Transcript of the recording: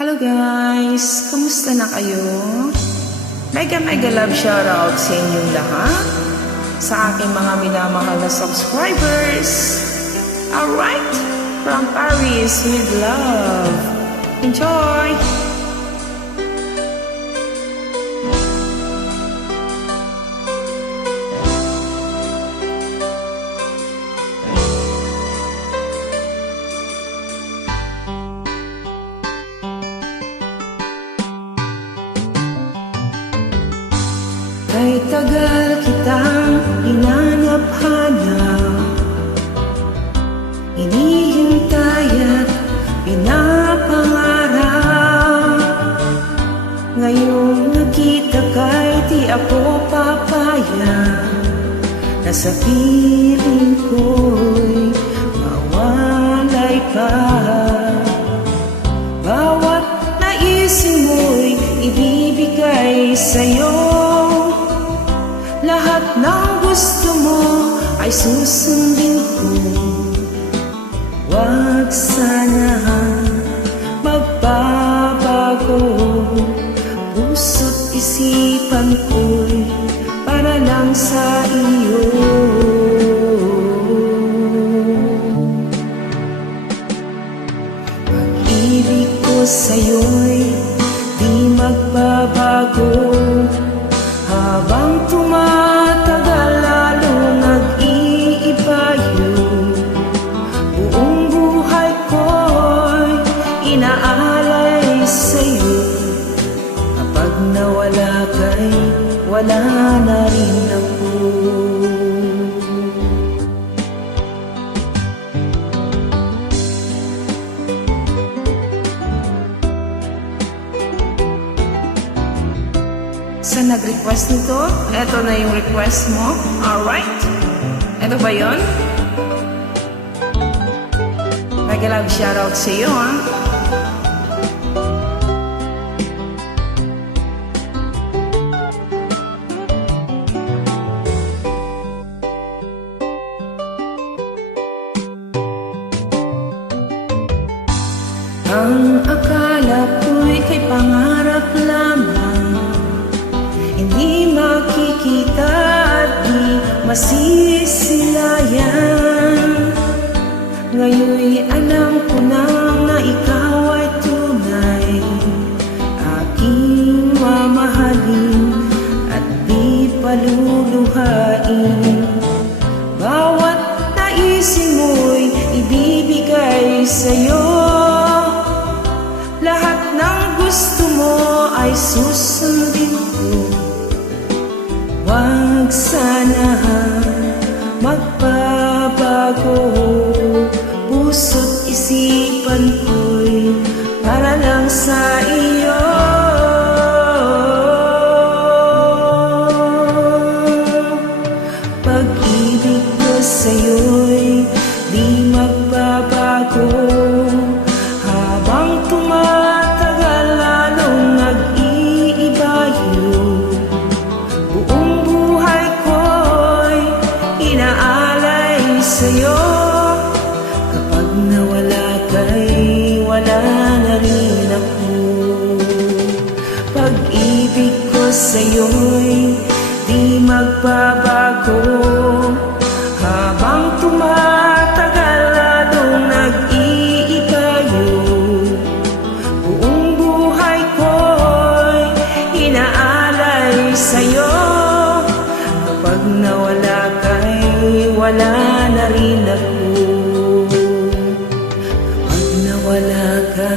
Hello guys! Kumusta na kayo? Mega love shoutout sa inyong lahat, sa aking mga minamahal na subscribers. Alright! From Paris with love. Enjoy! Kay tagal kitang hinanap-hanap, hinihintay at pinapangarap. Ngayong nakita ka'y di ako papayag, na sa piling ko'y mawalay ka. Bawat naisin mo'y ibibigay sa'yo, lahat ng gusto mo ay susundin ko. Huwag sana magbabago, puso't isipan ko'y para lang sa iyo. Pag-ibig ko sa'yo'y di magbabago, habang tumatagal lalong nag-iiba yun. Buong buhay ko'y inaalay sa'yo. Kapag nawala ka'y wala na rin ako. Sa nag-request nito, eto na yung request mo. Alright? Eto ba yun? Mega love shoutout sa iyo, ha? Ang akala ko'y kay pangarap lamang, hindi makikita at di masisilayan. Ngayon'y alam ko na ikaw ay tunay, aking mamahalin at di paluluhain. Bawat naisin mo'y ibibigay sa'yo, lahat ng gusto mo ay susundin ko. Huwag sana magbabago, puso't isipan ko'y para lang sa iyo. Pag-ibig ko sa'yo'y di magbabago, habang tumatagal lalong nag-iiba yun. Buong buhay ko'y inaalay sa'yo. Kapag nawala ka'y wala na rin ako. Pag-ibig ko sa'yo'y di magbabago, habang tumatagal lalong nag-iiba yun. Buong buhay ko'y inaalay sa'yo. Kapag nawala ka'y wala na rin ako. Kapag nawala ka,